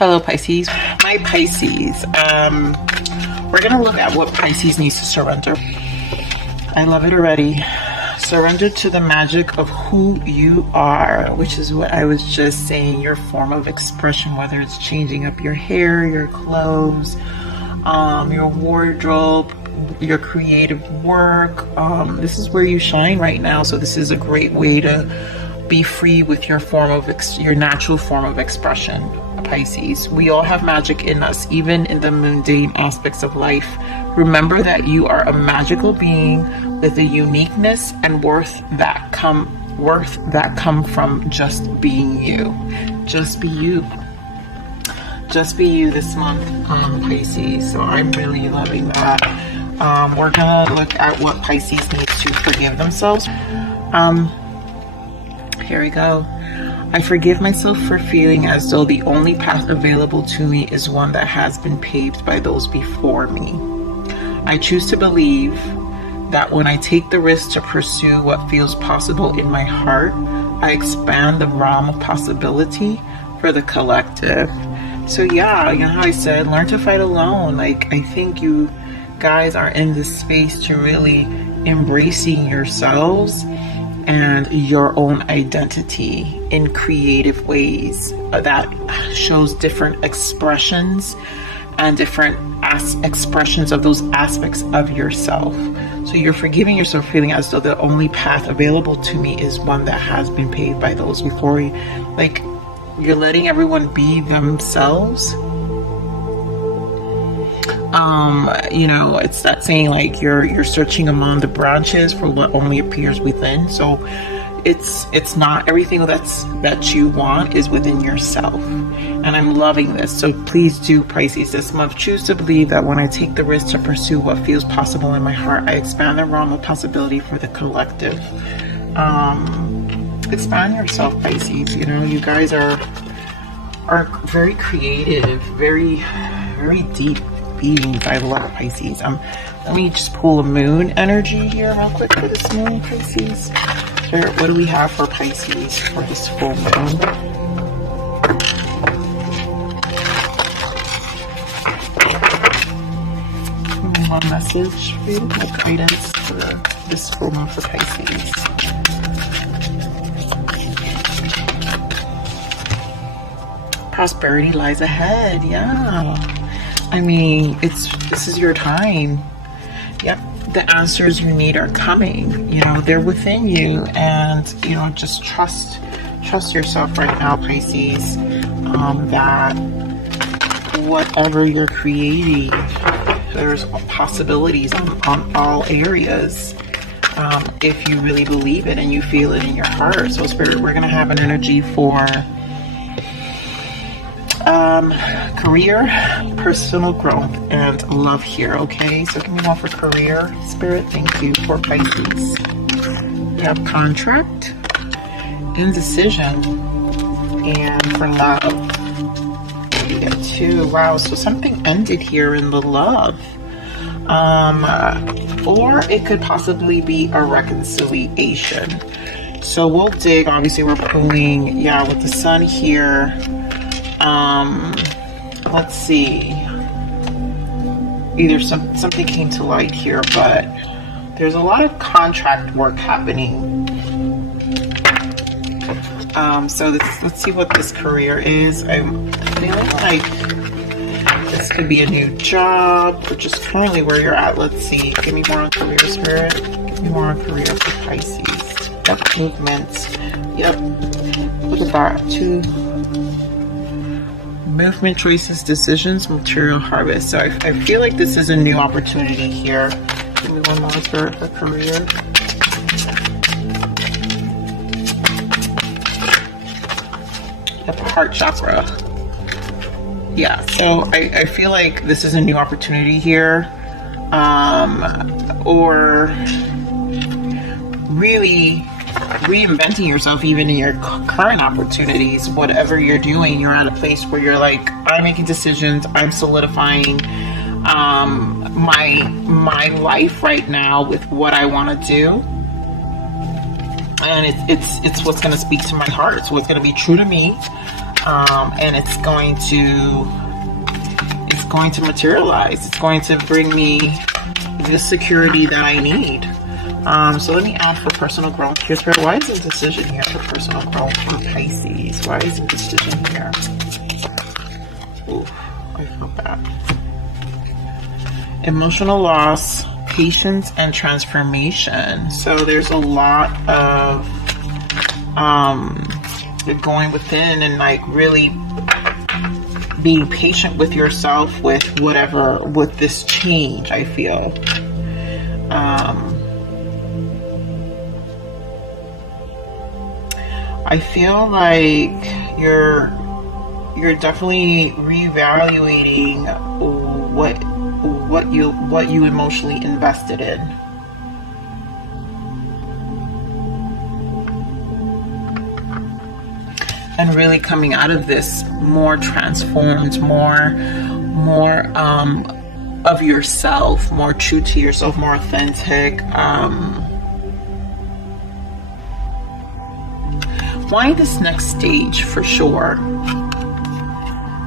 Hello Pisces, my Pisces. We're gonna look at what Pisces needs to surrender. I love it already. Surrender to the magic of who you are, which is what I was just saying, your form of expression, whether it's changing up your hair, your clothes, your wardrobe, your creative work. This is where you shine right now. So this is a great way to be free with your your natural form of expression, Pisces. We all have magic in us, even in the mundane aspects of life. Remember that you are a magical being with a uniqueness and worth that come from just being you. Just be you. Just be you this month, Pisces. So I'm really loving that. We're gonna look at what Pisces needs to forgive themselves. Here we go. I forgive myself for feeling as though the only path available to me is one that has been paved by those before me. I choose to believe that when I take the risk to pursue what feels possible in my heart, I expand the realm of possibility for the collective. So yeah, you know how I said, learn to fight alone. Like, I think you guys are in this space to really embracing yourselves and your own identity in creative ways that shows different expressions and different expressions of those aspects of yourself. So you're forgiving yourself, feeling as though the only path available to me is one that has been paved by those before you. Like, you're letting everyone be themselves. You know, it's that saying, like, you're searching among the branches for what only appears within. So it's not everything that you want is within yourself. And I'm loving this. So please do, Pisces, this month, choose to believe that when I take the risk to pursue what feels possible in my heart, I expand the realm of possibility for the collective. Expand yourself, Pisces. You know, you guys are very creative, very, very deep beings. I love Pisces. Let me just pull a moon energy here real quick for this moon, Pisces. So what do we have for Pisces for this full moon? One message for you, like guidance for this full moon for Pisces. Prosperity lies ahead. Yeah. I mean, this is your time. Yep, the answers you need are coming. You know, they're within you, and you know, just trust yourself right now, Pisces. That whatever you're creating, there's possibilities on all areas. If you really believe it and you feel it in your heart. So, Spirit, we're gonna have an energy for career, personal growth, and love here. Okay, so give me one for career, Spirit. Thank you for Pisces. We have contract, indecision, and for love we get two. Wow, so something ended here in the love, or it could possibly be a reconciliation. So we'll dig. Obviously we're pulling, yeah, with the sun here. Let's see. Either something came to light here, but there's a lot of contract work happening. So let's see what this career is. I'm feeling like this could be a new job, which is currently where you're at. Let's see. Give me more on career, Spirit. Give me more on career for Pisces. Yep, movement. Yep. Look at that. Two. Movement, choices, decisions, material harvest. So I feel like this is a new opportunity here. Give me one more for career. At the heart chakra. Yeah, so I feel like this is a new opportunity here. Or really reinventing yourself even in your current opportunities. Whatever you're doing, you're at a place where you're like, I'm making decisions, I'm solidifying my life right now with what I want to do, and it's what's going to speak to my heart. It's what's going to be true to me. and it's going to materialize. It's going to bring me the security that I need. So let me add for personal growth here. Spirit, why is indecision here for personal growth for Pisces? Why is indecision here? Ooh, I feel bad. Emotional loss, patience, and transformation. So there's a lot of going within and like really being patient with yourself with with this change, I feel. I feel like you're definitely reevaluating what you emotionally invested in. And really coming out of this more transformed, more of yourself, more true to yourself, more authentic. Why this next stage for sure?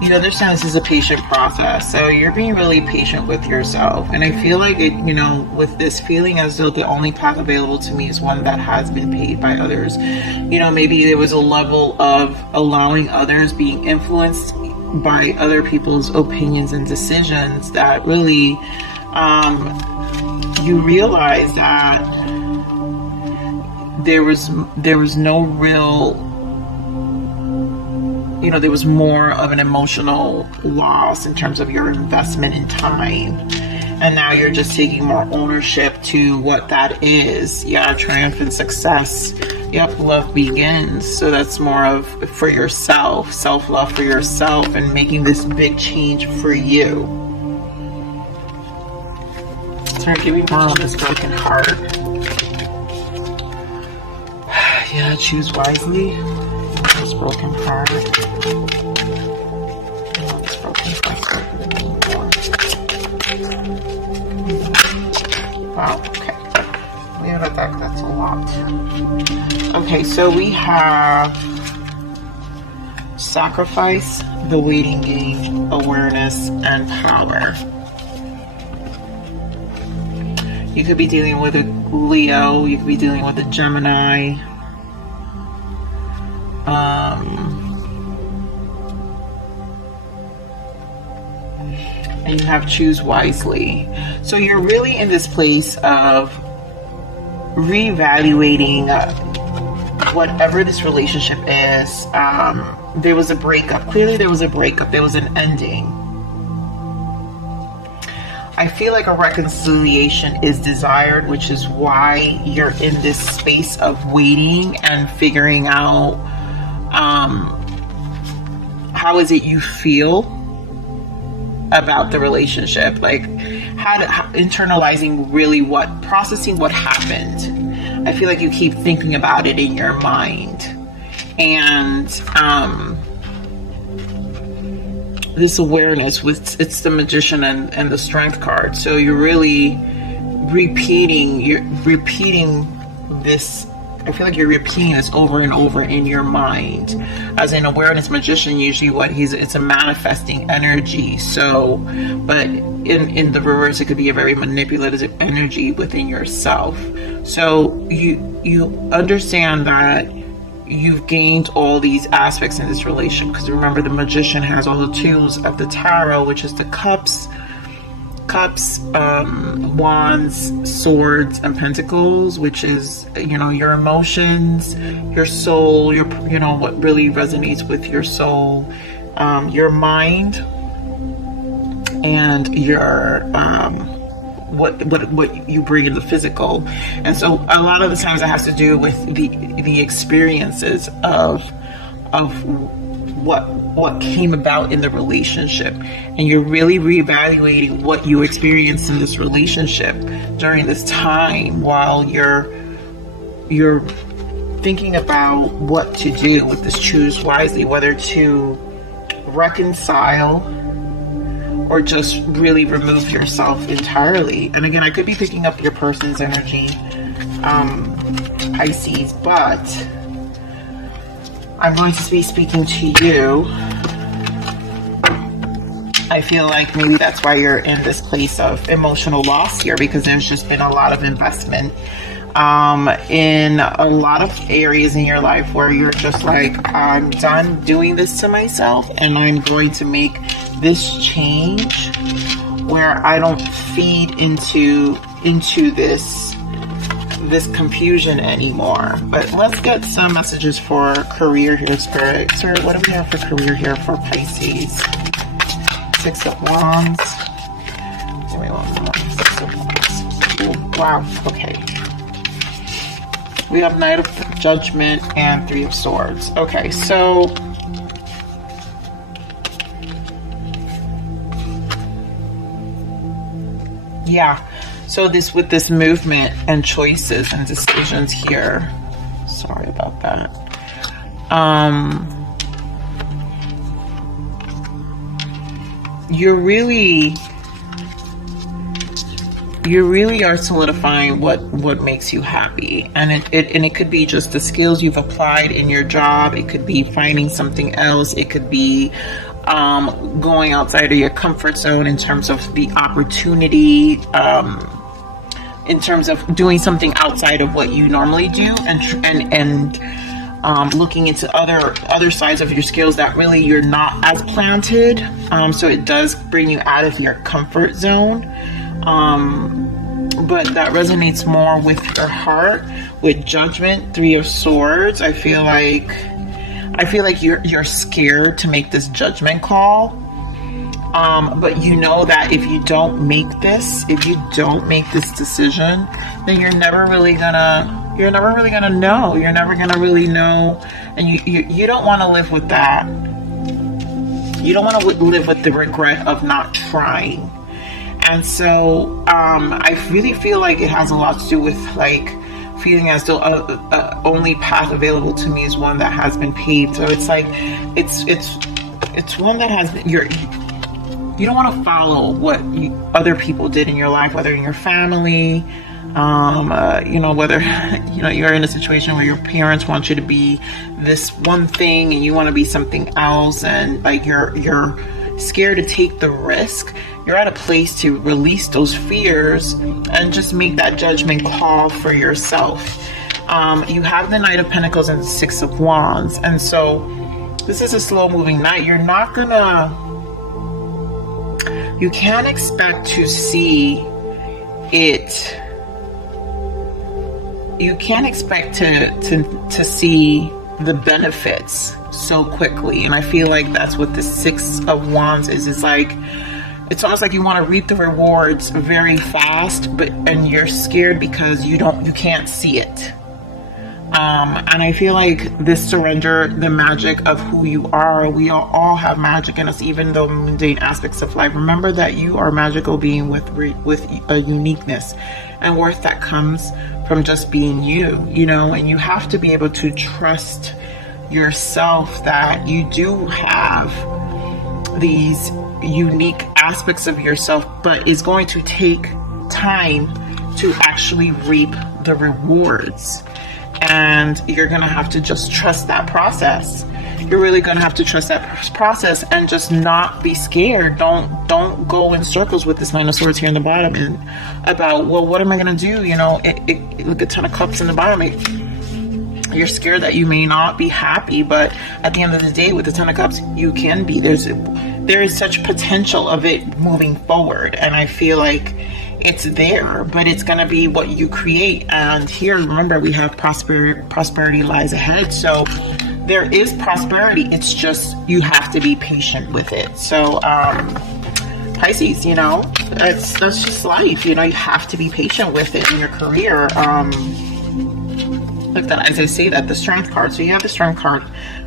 You know, there's times this is a patient process, so you're being really patient with yourself. And I feel like it, you know, with this feeling as though the only path available to me is one that has been paved by others. You know, maybe there was a level of allowing others, being influenced by other people's opinions and decisions that really, you realize that there was no real, you know, there was more of an emotional loss in terms of your investment in time. And now you're just taking more ownership to what that is. Yeah, triumphant success. Yep, love begins. So that's more of for yourself, self-love for yourself, and making this big change for you. Sorry, give me more on this broken heart. Yeah, choose wisely. This broken heart. This broken heart. Wow, okay. Leave it at that, that's a lot. Okay, so we have sacrifice, the waiting game, awareness, and power. You could be dealing with a Leo, you could be dealing with a Gemini. And you have choose wisely. So you're really in this place of reevaluating whatever this relationship is. There was a breakup. Clearly there was a breakup. There was an ending. I feel like a reconciliation is desired, which is why you're in this space of waiting and figuring out how is it you feel about the relationship, like internalizing really processing what happened. I feel like you keep thinking about it in your mind, and this awareness it's the Magician and the Strength card. So you're really repeating this. I feel like you're repeating this over and over in your mind. As an awareness Magician, usually it's a manifesting energy. So, but in the reverse, it could be a very manipulative energy within yourself. So you understand that you've gained all these aspects in this relation, because remember, the Magician has all the tools of the tarot, which is the cups, wands, swords, and pentacles, which is, you know, your emotions, your soul, you know, what really resonates with your soul, your mind, and your what you bring in the physical. And so a lot of the times it has to do with the experiences of what came about in the relationship, and you're really reevaluating what you experienced in this relationship during this time while you're thinking about what to do with this choose wisely, whether to reconcile or just really remove yourself entirely. And again, I could be picking up your person's energy, Pisces, but I'm going to be speaking to you. I feel like maybe that's why you're in this place of emotional loss here, because there's just been a lot of investment in a lot of areas in your life where you're just like, I'm done doing this to myself, and I'm going to make this change where I don't feed into this confusion anymore. But let's get some messages for career here, Spirit. Spirit, what do we have for career here for Pisces? 6 of Wands. Give me one more. 6 of Wands. Ooh, wow. Okay. We have Knight of Judgment and 3 of Swords. Okay, so yeah. So this, with this movement and choices and decisions here. Sorry about that. You really are solidifying what makes you happy, and it could be just the skills you've applied in your job. It could be finding something else. It could be going outside of your comfort zone in terms of the opportunity, in terms of doing something outside of what you normally do, and looking into other sides of your skills that really you're not as planted. So it does bring you out of your comfort zone. But that resonates more with your heart, with Judgment, 3 of Swords. I feel like you're scared to make this judgment call. But you know that if you don't make this decision, then you're never really gonna know. You're never gonna really know, and you don't want to live with that. You don't want to live with the regret of not trying. And so I really feel like it has a lot to do with like feeling as though only path available to me is one that has been paved. So it's like it's one that has been, you don't want to follow what other people did in your life, whether in your family, whether you're in a situation where your parents want you to be this one thing and you want to be something else, and like you're scared to take the risk. You're at a place to release those fears and just make that judgment call for yourself. You have the Knight of Pentacles and the 6 of Wands, and so this is a slow moving night. You can't expect to see it. You can't expect to see the benefits so quickly. And I feel like that's what the 6 of Wands is. It's like, it's almost like you want to reap the rewards very fast, and you're scared because you can't see it. And I feel like this surrender, the magic of who you are, we all have magic in us, even though mundane aspects of life. Remember that you are a magical being with a uniqueness and worth that comes from just being you, and you have to be able to trust yourself that you do have these unique aspects of yourself, but it's going to take time to actually reap the rewards. And you're going to have to just trust that process. You're really going to have to trust that process and just not be scared. Don't go in circles with this 9 of Swords here in the bottom and about, well, what am I going to do? Look at 10 of Cups in the bottom. You're scared that you may not be happy, but at the end of the day, with the 10 of Cups, you can be. There is such potential of it moving forward, and I feel like it's there, but it's going to be what you create. And here, remember, we have prosperity lies ahead. So there is prosperity. It's just you have to be patient with it. So Pisces, that's just life. You have to be patient with it in your career. Look, that as I say that, the Strength card. So you have the Strength card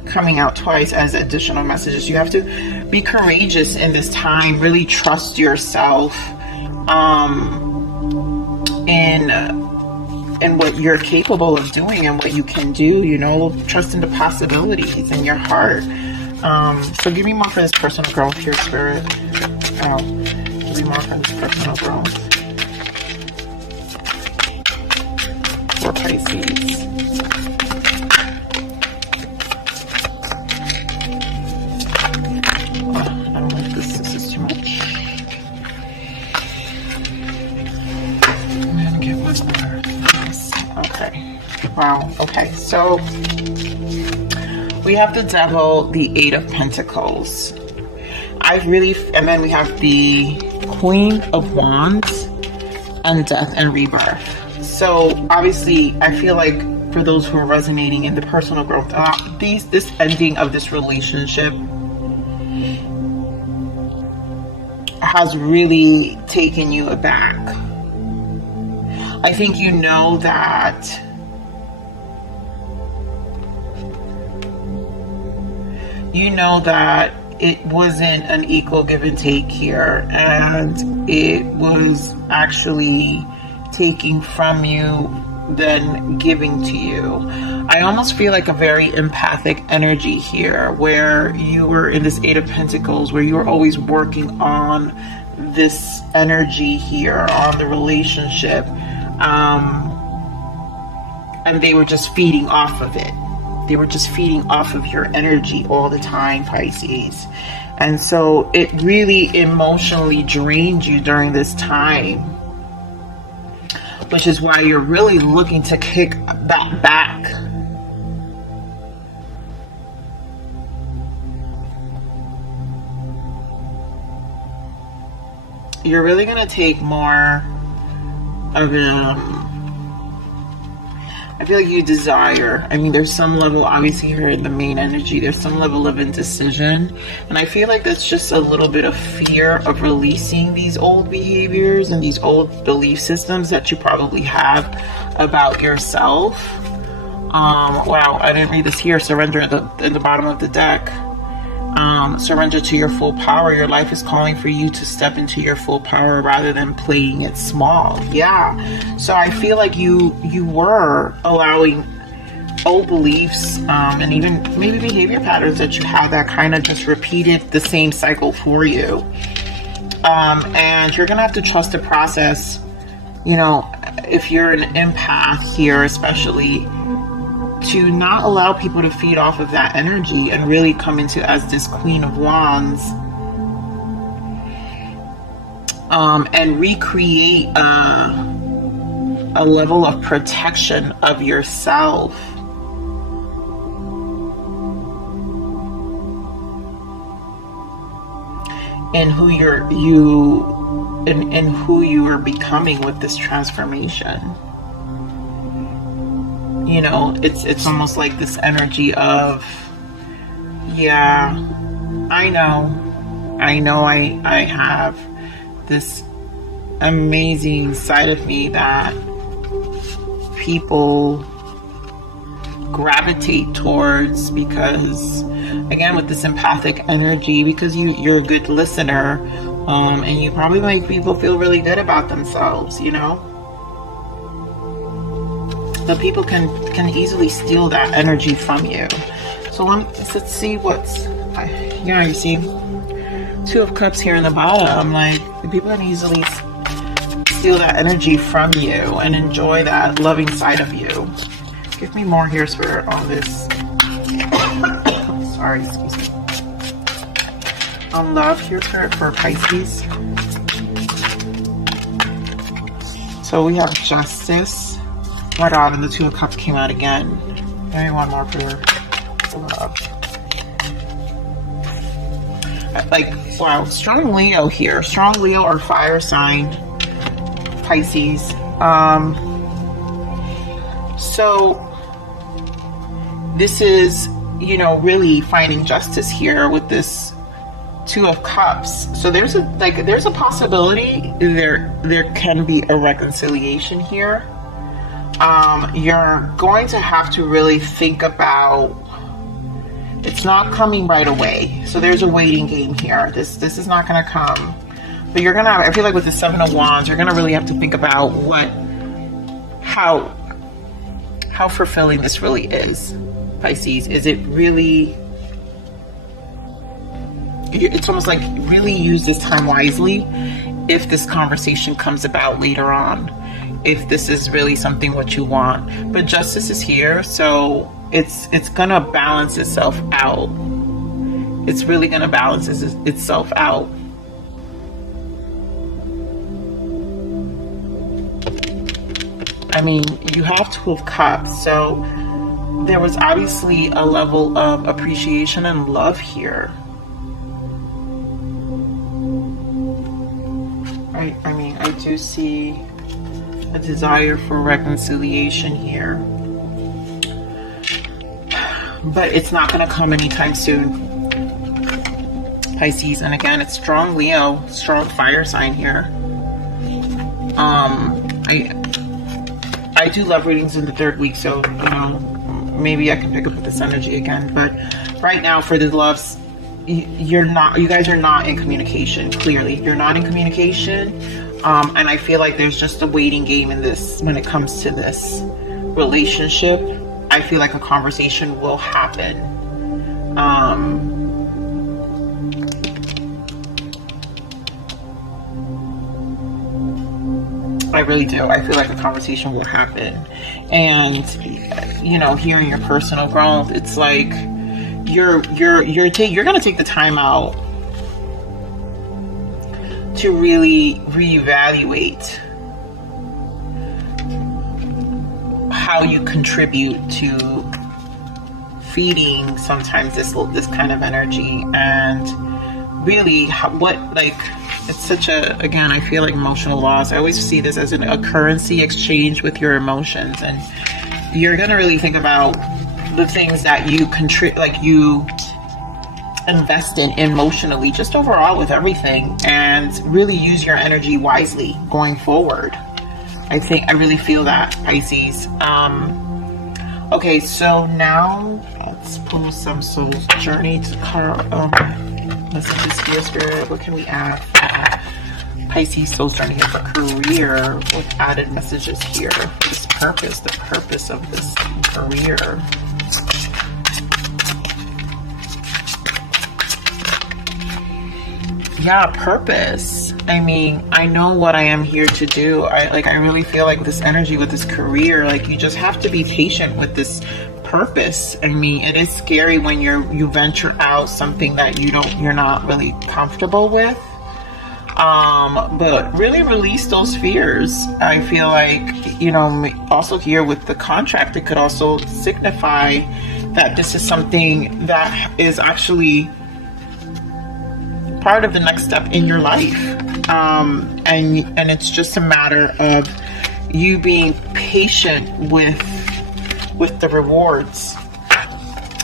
coming out twice as additional messages. You have to be courageous in this time. Really trust yourself. In what you're capable of doing and what you can do, trust in the possibilities in your heart. So give me more for this personal growth here, Spirit. Give me more for this personal growth for Pisces. Wow. Okay. So we have the Devil, the Eight of Pentacles. And then we have the Queen of Wands and Death and Rebirth. So obviously, I feel like for those who are resonating in the personal growth, this ending of this relationship has really taken you aback. I think you know that it wasn't an equal give and take here, and it was actually taking from you, then giving to you. I almost feel like a very empathic energy here, where you were in this Eight of Pentacles, where you were always working on this energy here, on the relationship, and they were just feeding off of it. They were just feeding off of your energy all the time, Pisces. And so it really emotionally drained you during this time, which is why you're really looking to kick that back. You're really going to take more of I feel like you desire, there's some level, obviously here in the main energy, there's some level of indecision. And I feel like that's just a little bit of fear of releasing these old behaviors and these old belief systems that you probably have about yourself. Wow, I didn't read this here. Surrender at the bottom of the deck. Surrender to your full power. Your life is calling for you to step into your full power rather than playing it small. Yeah. So I feel like you were allowing old beliefs and even maybe behavior patterns that you had that kind of just repeated the same cycle for you. And you're going to have to trust the process. If you're an empath here, especially, to not allow people to feed off of that energy and really come into as this Queen of Wands, and recreate a level of protection of yourself. In who you are becoming with this transformation. It's almost like this energy of, yeah, I know I have this amazing side of me that people gravitate towards, because again, with this empathic energy, because you're a good listener, and you probably make people feel really good about themselves, But people can easily steal that energy from you. So let's see you see Two of Cups here in the bottom. Like, the people can easily steal that energy from you and enjoy that loving side of you. Give me more here, Spirit, on this. Sorry, excuse me. On love here, Spirit, for Pisces. So we have Justice. Oh my God, and the Two of Cups came out again. Maybe one more for love. Like, wow, strong Leo here. Strong Leo or fire sign, Pisces. So this is, really finding justice here with this Two of Cups. So there's a possibility there can be a reconciliation here. You're going to have to really think about, it's not coming right away. So there's a waiting game here. This is not going to come. But you're going to, I feel like with the Seven of Wands, you're going to really have to think about how fulfilling this really is, Pisces. Is it really, it's almost like really use this time wisely if this conversation comes about later on. If this is really something what you want. But justice is here, so it's gonna balance itself out. It's really gonna balance itself out. I mean, you have Two of Cups, so there was obviously a level of appreciation and love here. Right? I mean, I do see a desire for reconciliation here. But it's not going to come anytime soon, Pisces. And again, it's strong Leo, strong fire sign here. I do love readings in the third week, so, you know, maybe I can pick up with this energy again. But right now, for the loves, you guys are not in communication. Clearly, you're not in communication, and I feel like there's just a waiting game in this when it comes to this relationship. I feel like a conversation will happen. I really do. I feel like a conversation will happen. And, you know, here in your personal growth, it's like you're going to take the time out to really reevaluate how you contribute to feeding sometimes this kind of energy, and really it's such a, again, I feel like emotional loss. I always see this as a currency exchange with your emotions, and you're going to really think about the things that you you invest in emotionally, just overall with everything, and really use your energy wisely going forward. I really feel that, Pisces. Okay, so now let's pull some soul's journey to messages here, Spirit. What can we add? Pisces soul's journey for career with added messages here. This purpose, the purpose of this career. Yeah, purpose. I mean, I know what I am here to do. I really feel like this energy with this career, like you just have to be patient with this purpose. I mean, it is scary when you venture out something that you're not really comfortable with. But really release those fears. I feel like, you know, also here with the contract, it could also signify that this is something that is actually part of the next step in your life. And it's just a matter of you being patient with the rewards,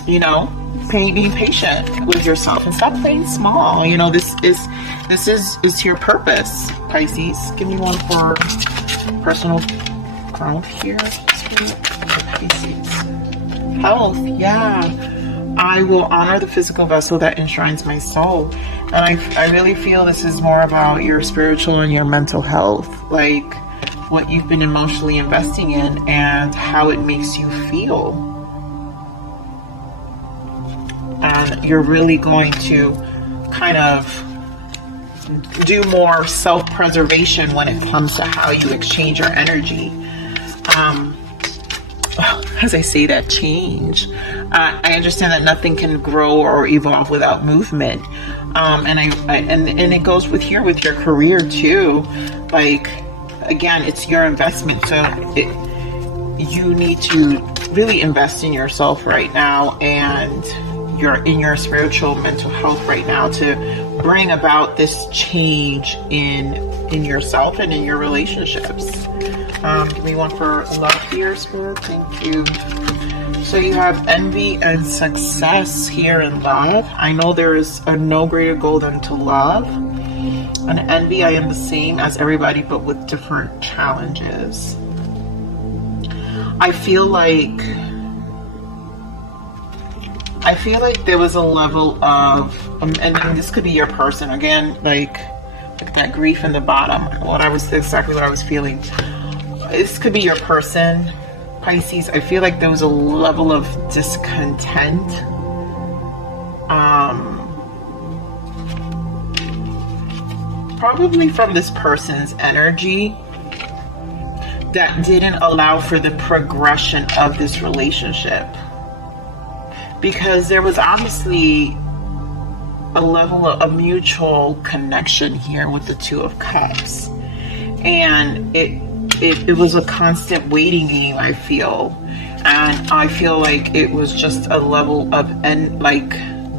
you know, being patient with yourself and stop playing small. You know, this is your purpose, Pisces. Give me one for personal growth here, Pisces. Health, yeah. I will honor the physical vessel that enshrines my soul. And I really feel this is more about your spiritual and your mental health, like what you've been emotionally investing in and how it makes you feel. And you're really going to kind of do more self-preservation when it comes to how you exchange your energy. As I say that, change. I understand that nothing can grow or evolve without movement. And it goes with your career too. Like, again, it's your investment. So you need to really invest in yourself right now, and you're in your spiritual mental health right now to bring about this change in yourself and in your relationships. Give me one for love here, Spirit. Thank you. So you have envy and success here in love. I know there is no greater goal than to love. And envy, I am the same as everybody, but with different challenges. I feel like there was a level of, and this could be your person again, like that grief in the bottom. Exactly what I was feeling. This could be your person, Pisces. I feel like there was a level of discontent. Probably from this person's energy that didn't allow for the progression of this relationship. Because there was obviously a level of mutual connection here with the Two of Cups. And it was a constant waiting game, I feel. And I feel like it was just a level of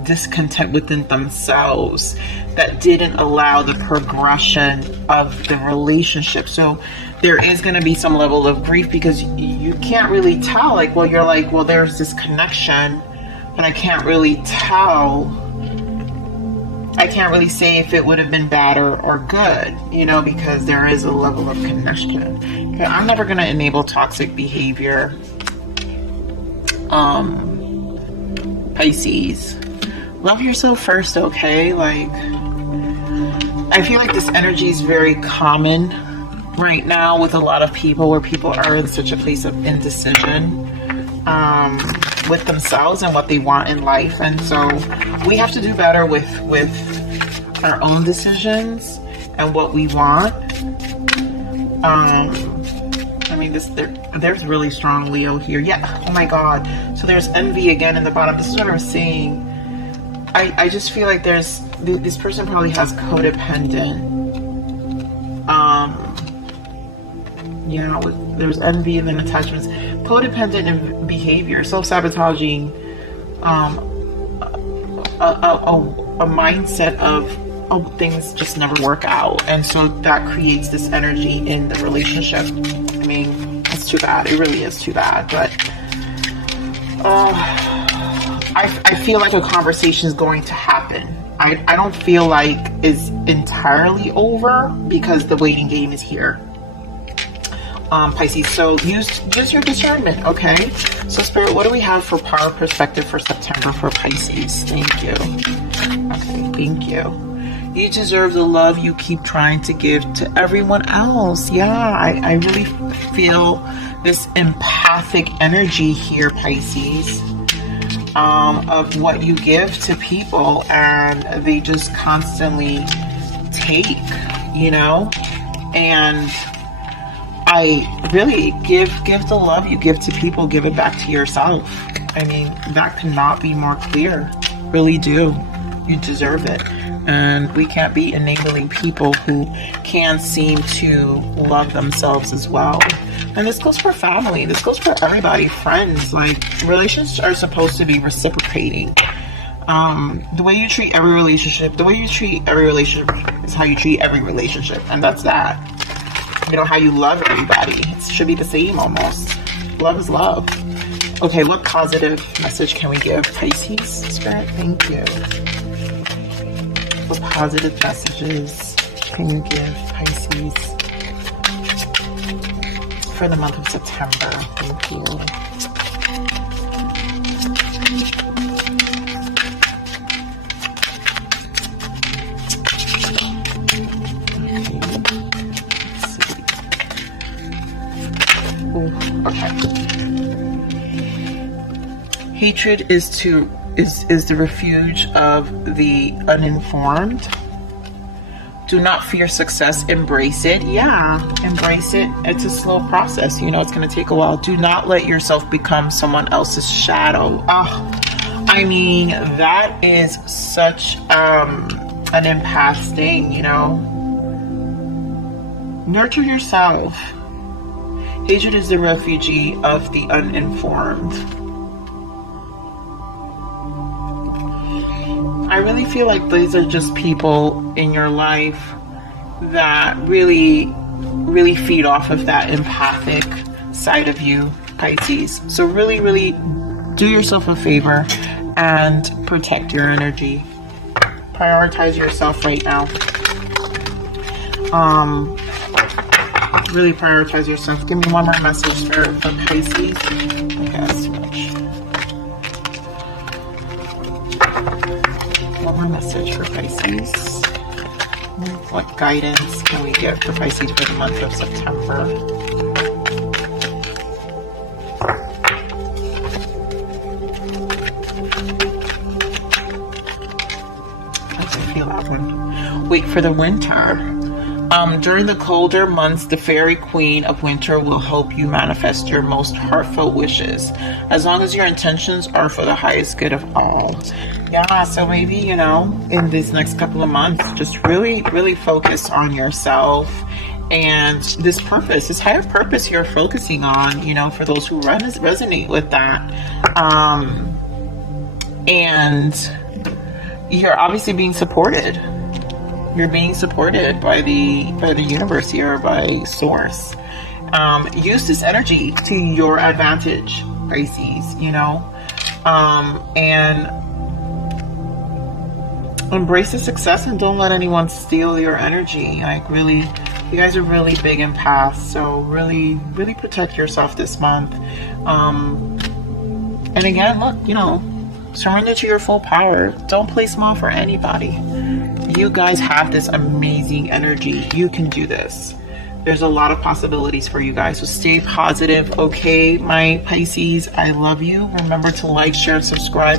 discontent within themselves that didn't allow the progression of the relationship. So there is going to be some level of grief, because you can't really tell, like, well, you're like, well, there's this connection, but I can't really tell. I can't really say if it would have been bad or good, you know, because there is a level of connection. Okay, I'm never going to enable toxic behavior. Pisces, love yourself first, okay? Like, I feel like this energy is very common right now with a lot of people, where people are in such a place of indecision with themselves and what they want in life. And so we have to do better with our own decisions and what we want. I mean, there's really strong Leo here. Yeah, oh my God. So there's envy again in the bottom. This is what I'm saying. I just feel like this person probably has codependent. Yeah, there's envy and then attachments. Codependent in behavior, self-sabotaging, a mindset of, oh, things just never work out. And so that creates this energy in the relationship. I mean, it's too bad. It really is too bad. But I feel like a conversation is going to happen. I don't feel like it's entirely over, because the waiting game is here. Pisces, so use your discernment, okay? So Spirit, what do we have for power perspective for September for Pisces? Thank you. Okay, thank you. You deserve the love you keep trying to give to everyone else. Yeah, I really feel this empathic energy here, Pisces, of what you give to people, and they just constantly take, you know? And I really give the love you give to people, give it back to yourself. I mean, that cannot be more clear. Really do. You deserve it. And we can't be enabling people who can't seem to love themselves as well. And this goes for family. This goes for everybody, friends. Like, relationships are supposed to be reciprocating. The way you treat every relationship, is how you treat every relationship. And that's that. You know, how you love everybody. It should be the same almost. Love is love. Okay, what positive message can we give Pisces? Spirit, thank you. What positive messages can you give Pisces for the month of September? Thank you. Okay. Hatred is the refuge of the uninformed. Do not fear success. Embrace it. Yeah, embrace it. It's a slow process. You know, it's going to take a while. Do not let yourself become someone else's shadow. Oh, I mean, that is such an empath thing, you know. Nurture yourself. Hatred is the refugee of the uninformed. I really feel like these are just people in your life that really, really feed off of that empathic side of you, Pisces. So really, really do yourself a favor and protect your energy. Prioritize yourself right now. Really prioritize yourself. Give me one more message for Pisces. Okay, that's too much. One more message for Pisces. What guidance can we get for Pisces for the month of September? I can feel that one. Wait for the winter. During the colder months, the fairy queen of winter will help you manifest your most heartfelt wishes, as long as your intentions are for the highest good of all. Yeah, so maybe, you know, in these next couple of months, just really, really focus on yourself And this purpose, this higher purpose you're focusing on, you know, for those who resonate with that. And you're obviously being supported. You're being supported by the universe here, by source. Use this energy to your advantage, Pisces, you know, and embrace the success and don't let anyone steal your energy. Like, really, you guys are really big empaths, so really protect yourself this month. And again, look, you know, surrender to your full power. Don't play small for anybody. You guys have this amazing energy. You can do this. There's a lot of possibilities for you guys, so stay positive, okay, my Pisces? I love you. Remember to like, share, and subscribe.